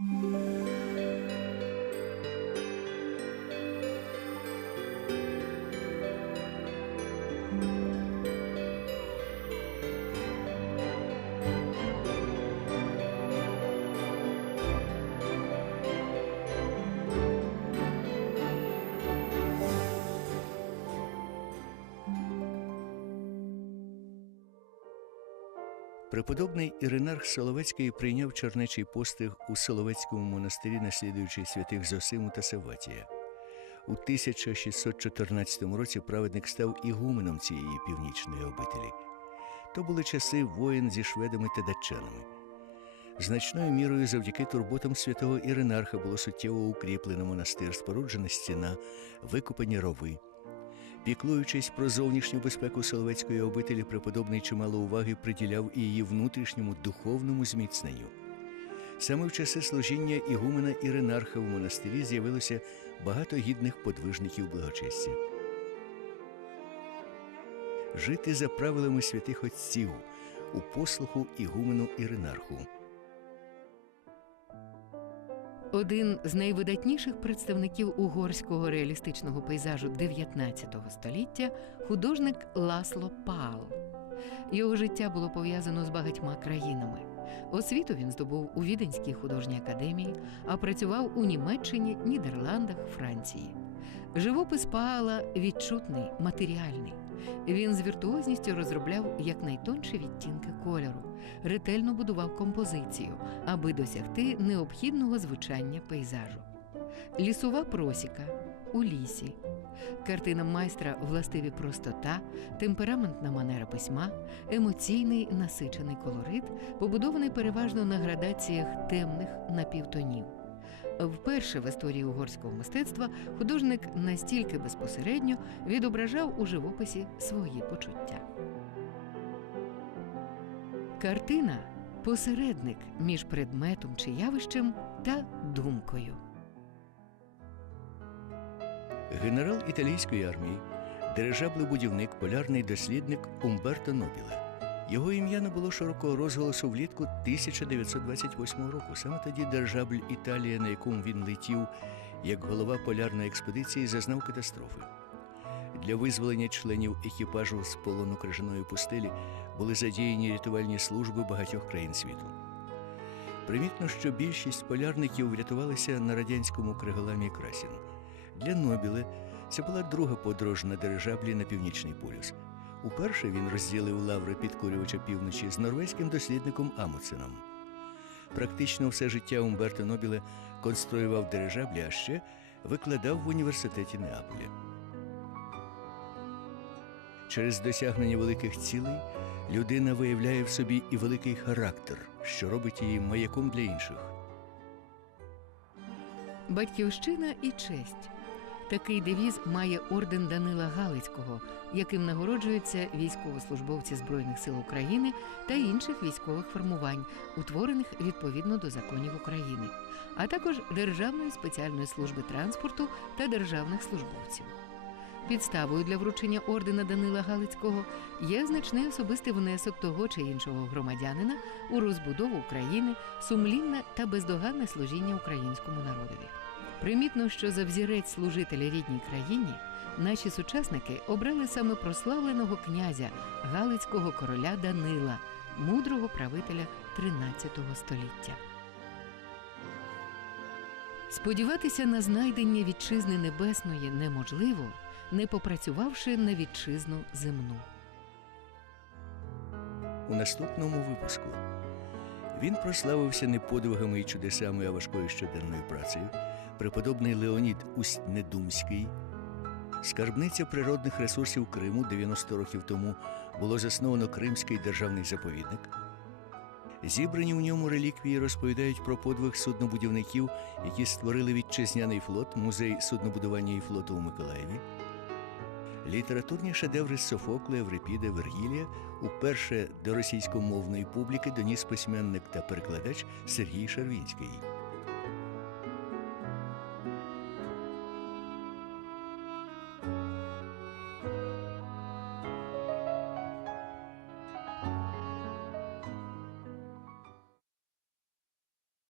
Música Преподобний Іринарх Соловецький прийняв чернечий постиг у Соловецькому монастирі, наслідуючи святих Зосиму та Саватія. У 1614 році праведник став ігуменом цієї північної обителі. То були часи воєн зі шведами та датчанами. Значною мірою завдяки турботам святого Іринарха було суттєво укріплено монастир, споруджена стіна, викопані рови. Піклуючись про зовнішню безпеку Соловецької обителі, преподобний чимало уваги приділяв і її внутрішньому духовному зміцненню. Саме в часи служіння ігумена Іринарха в монастирі з'явилося багато гідних подвижників благочестя. Жити за правилами святих отців у послуху ігумену Іринарху. Один з найвидатніших представників угорського реалістичного пейзажу 19 століття художник Ласло Паал. Його життя було пов'язано з багатьма країнами. Освіту він здобув у Віденській художній академії, а працював у Німеччині, Нідерландах, Франції. Живопис Паала відчутний, матеріальний. Він з віртуозністю розробляв якнайтонші відтінки кольору, ретельно будував композицію, аби досягти необхідного звучання пейзажу. Лісова просіка у лісі. Картинам майстра властиві простота, темпераментна манера письма, емоційний насичений колорит, побудований переважно на градаціях темних напівтонів. Вперше в історії угорського мистецтва художник настільки безпосередньо відображав у живописі свої почуття. Картина посередник між предметом чи явищем та думкою. Генерал італійської армії, дирижаблебудівник, полярний дослідник Умберто Нобіле. Його ім'я не було широкого розголосу влітку 1928 року. Саме тоді дирижабль Італія, на якому він летів як голова полярної експедиції, зазнав катастрофи. Для визволення членів екіпажу з полону крижаної пустелі були задіяні рятувальні служби багатьох країн світу. Примітно, що більшість полярників врятувалися на радянському криголамі Красін. Для Нобіле це була друга подорож на дирижаблі на північний полюс. Уперше він розділив лаври підкорювача півночі з норвезьким дослідником Амуценом. Практично все життя Умберто Нобіле конструював дирижаблі, а ще викладав в університеті Неаполя. Через досягнення великих цілей людина виявляє в собі і великий характер, що робить її маяком для інших. Батьківщина і честь. Такий девіз має орден Данила Галицького, яким нагороджуються військовослужбовці Збройних сил України та інших військових формувань, утворених відповідно до законів України, а також Державної спеціальної служби транспорту та державних службовців. Підставою для вручення ордена Данила Галицького є значний особистий внесок того чи іншого громадянина у розбудову України, сумлінне та бездоганне служіння українському народові. Примітно, що за взірець служителя рідній країні наші сучасники обрали саме прославленого князя Галицького короля Данила, мудрого правителя XIII століття. Сподіватися на знайдення вітчизни небесної неможливо, не попрацювавши на вітчизну земну. У наступному випуску він прославився не подвигами і чудесами, а важкою щоденною працею. Преподобний Леонід Усть-Недумський, скарбниця природних ресурсів Криму 90 років тому було засновано Кримський державний заповідник. Зібрані в ньому реліквії розповідають про подвиг суднобудівників, які створили вітчизняний флот, музей суднобудування і флоту у Миколаєві. Літературні шедеври Софокла, Еврипіда, Вергілія уперше до російськомовної публіки доніс письменник та перекладач Сергій Шарвінський.